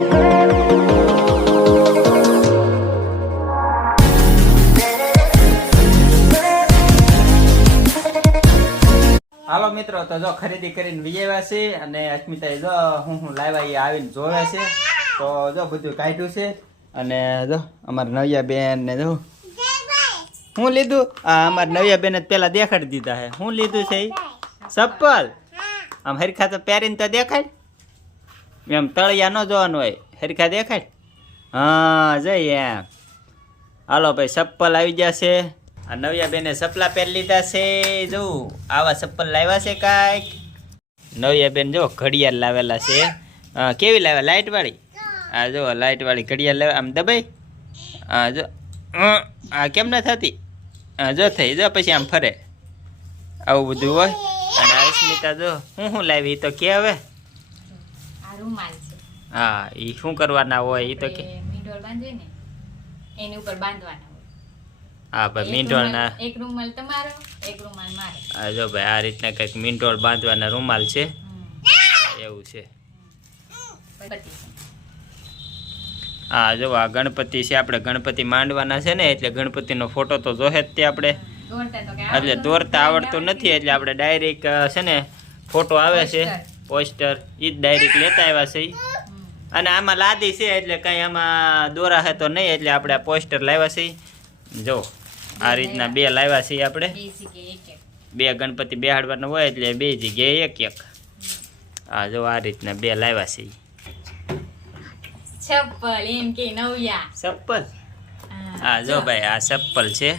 હાલો મિત્રો, તો જો ખરીદી કરીને વિજયવા છે અને અસ્મિતા જો હું હું લાવ્યા એ આવીને જોવે છે. તો જો બધું કાઢ્યું છે અને જો અમારા નવિયા બેન ને જો હું લીધું? આ અમારા નવિયા બેન જ પેલા દેખાડી દીધા છે. હું લીધું છે? ચપ્પલ? આમ હરખા તો પહેરીને તો દેખાડ એમ તળિયા ન જોવાનું હોય. હરખા દેખાડ હા જઈ એમ. હાલો ભાઈ ચપ્પલ આવી ગયા છે આ નવ્યા બેને સપલા પહેરી લીધા છે. જોવું આવા ચપ્પલ લાવ્યા છે કાંઈક. નવ્યા બેન જો ઘડિયાળ લાવેલા છે. હા, કેવી લાવ્યા? લાઇટવાળી? આ જો લાઇટવાળી ઘડિયાળ લાવે આમ દબાઈ? હા જો આ કેમ ના થતી? હા જો થઈ જો પછી આમ ફરે. આવું બધું હોય. અને અસ્મિતા જો હું શું લાવી? તો કે હવે? આ રૂમાલ છે. હા એ શું કરવાના હોય એ તો કે મીંડોળ બાંધે ને એની ઉપર બાંધવાના હોય. હા ભાઈ એક એક રૂમાલ તમારો એક રૂમાલ મારો. આ જો ભાઈ આ રીતના કંઈક મીંઢોળ બાંધવાના રૂમાલ છે. એવું છે. હા જો આ ગણપતિ છે આપણે ગણપતિ માંડવાના છે ને એટલે ગણપતિનો ફોટો તો જોહે જ તે આપણે. એટલે દોરતા આવડતું નથી એટલે આપણે ડાયરેક્ટ છે ને ફોટો આવે છે. પોસ્ટર એ જ ડાયરેક્ટ લેતા આવ્યા છે અને આમાં લાદી છે એટલે કંઈ આમાં દોરા હે તો નહીં એટલે આપણે આ પોસ્ટર લાવ્યા છે જો આ રીતના બે લાવ્યા છીએ આપણે. બે ગણપતિ બેહાડવાના હોય એટલે બે જગ્યાએ એક એક. હા જો આ રીતના બે લાવ્યા છે ચપ્પલ એમ કે નવ્યા. ચપ્પલ? હા. હા જો ભાઈ આ ચપ્પલ છે.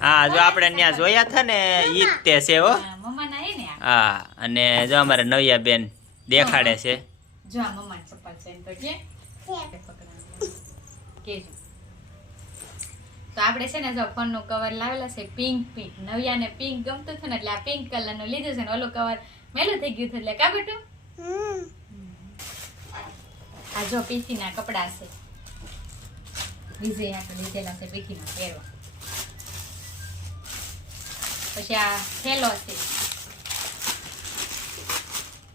હા જો આપણે ત્યાં જોયા હતા ને ઈ જ તે છે હો. હા, અને જો અમારે નવિયા બેન દેખાડે છે. જો આ મમ્મા ચપ્પલ છે તો કે. કે કેજો. તો આપણે છે ને જો ફોનનું કવર લાવેલા છે પિંક પિંક નવિયાને પિંક ગમતું હતું ને એટલે આ પિંક કલરનું લીધું છે ને ઓલું કવર મેલું થઈ ગયું હતું એટલે કા બેટું? આ જો પીસીના કપડા છે. વિજય આપણે લીધેલા છે પીસીના પહેરવા. પછી આ થેલો છે.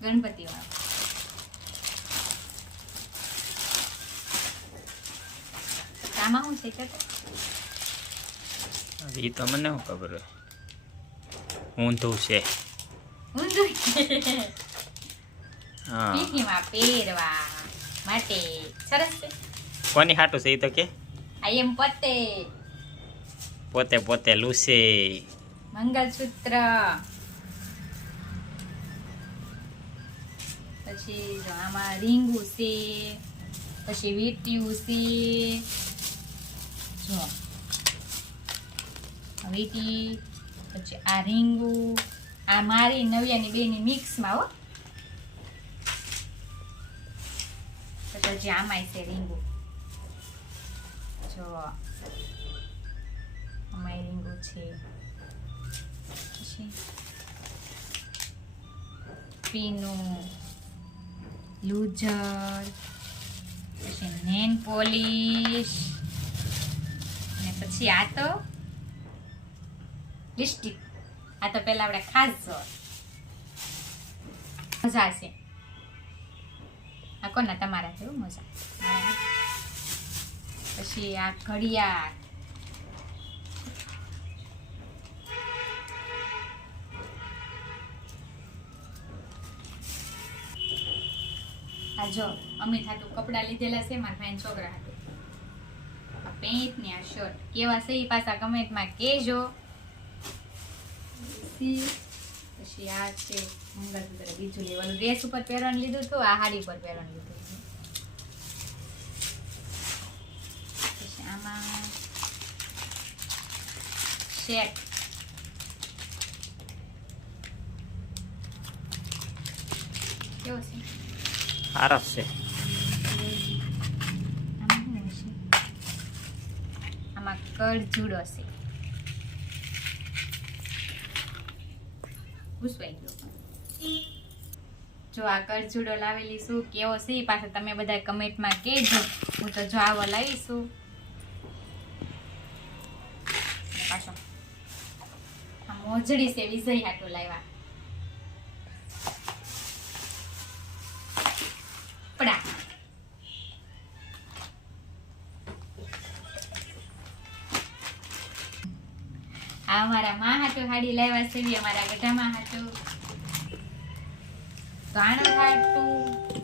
ગણપતિ વાળો આમાં શું છે કે? એ તો મને શું ખબર હોય? ઊંધું છે. ઊંધું છે. હા. પીઠીમાં પહેરવા માટે. સરસ છે. કોની હાટું છે એ તો કે? આ એમ પતે. પોતે પોતે લૂસે. મંગલસૂત્ર. પછી આમાં રીંગુ છે પછી વીંટિયું છે જો વીટી, પછી આ રીંગુ, આ મારી નવ્યાની બેની મિક્સમાં હો. પછી આમાં છે રીંગુ. જો અમારી રીંગુ છે. પછી પીનું. લૂઝર પછી નેન પોલિશ, અને પછી આ તો લિપસ્ટિક. આ તો પહેલાં આપણે ખાસ જો મજા છે આ કોના? તમારા જેવું મજા. પછી આ ઘડિયાળ. આ જો અમે હાટું કપડાં લીધેલા છે મારા ભાઈ છોકરા હાટું. આ પેન્ટ ને આ શર્ટ કેવા છે ઈ પાછા કમેન્ટમાં કહેજો. પછી આ છે મંગળસૂત્ર બીજું લેવાનું. ડ્રેસ ઉપર પહેરવાનું લીધું હતું આ હાડી પર પહેરવાનું લીધું પછી આમાં શેટ કેવો છે? સારો છે આમાં કરજુડો છે જો આ કરજુડો લાવેલી શું, કેવો છે, એ પાછા તમે બધા કમેન્ટમાં કહેજો. હું તો જો આવો લાવીશું. પાછો. મોજડી છે, વિજય હાટો લાવ્યા. અમારા માં હાટુ હાડી લાવ્યા છે અમારા ગઢામાં હાટુ. તો આણવર હાટુ,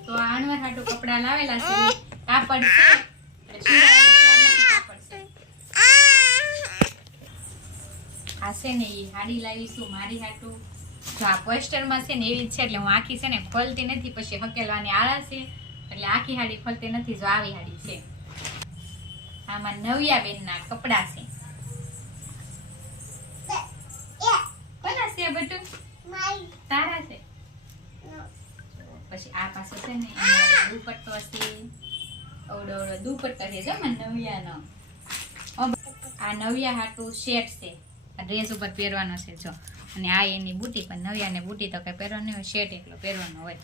તો આણવર હાટુ કપડા લાવેલા છે. કાપડ છે. આ છે ને એ હાડી લાવીશું મારી હાટુ. જો આ પોસ્ટરમાં છે ને એવી જ છે, એટલે હું આખી છે ને ખોલતી નથી, પછી હકેલવાની આળા છે. એટલે આખી હાડી ખોલતી નથી, જો આવી હાડી છે. આમાં નવ્યા બેનના કપડા છે. પછી આ પાસે છે ને દુપટ્ટો છે અવડો અવડો દુપટ્ટો છે, જો મને નવ્યાનો. આ નવ્યા હાટું શેટ છે. આ ડ્રેસ ઉપર પહેરવાનો છે, જો. અને આ એની બુટી, પણ નવ્યાને બુટી તો કંઈ પહેરવાની હોય, શેટ એટલો પહેરવાનો હોય.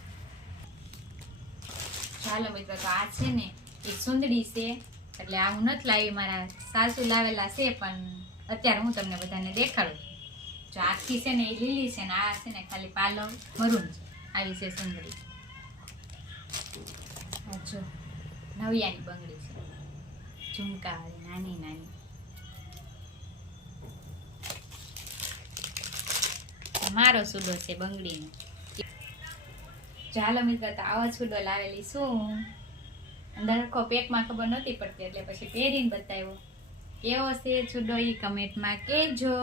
ચાલો મિત્રો, તો આ છે ને એક સુંદડી છે. એટલે આ હું નથી લાવી, મારા સાસુ લાવેલા છે, પણ અત્યારે હું તમને બધાને દેખાડું જો આખી છે ને એ લીલી છે ને આ છે ને ખાલી પાલવ મરૂન છે. આવી છે સુંદરી આ જો નવિયાની બંગડી છે. ઝુમકા નાની નાની. મારો સુડો છે બંગડીનો. ચાલો મિત્ર આવો છુડો લાવેલી શું? અંદર આખો પેકમાં ખબર નહોતી પડતી, એટલે પછી પહેરીને બતાવ્યો. કેવો છે છુડો ઈ કમેન્ટમાં કેજો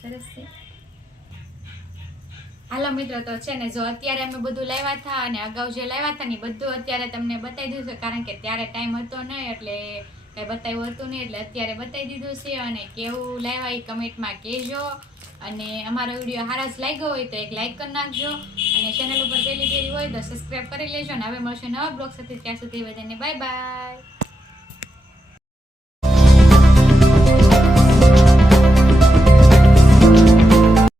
સરસ છે? હાલો મિત્રો, તો છે ને જો અત્યારે અમે બધું લાવ્યા હતા અને અગાઉ જે લાવ્યા હતા ને બધું અત્યારે તમને બતાવી દીધું છે, કારણ કે ત્યારે ટાઈમ હતો નહીં એટલે કંઈ બતાવ્યું હતું નહીં, એટલે અત્યારે બતાવી દીધું છે અને કેવું લાવ્યા એ કમેન્ટમાં કહેજો. અને અમારો વીડિયો હારા જ લાગ્યો હોય તો એક લાઈક કરી નાખજો. અને ચેનલ ઉપર પહેલી ફેરી હોય તો સબસ્ક્રાઈબ કરી લેજો. અને હવે મળશે નવા બ્લોગ સાથે. ત્યાં સુધી બધાને બાય બાય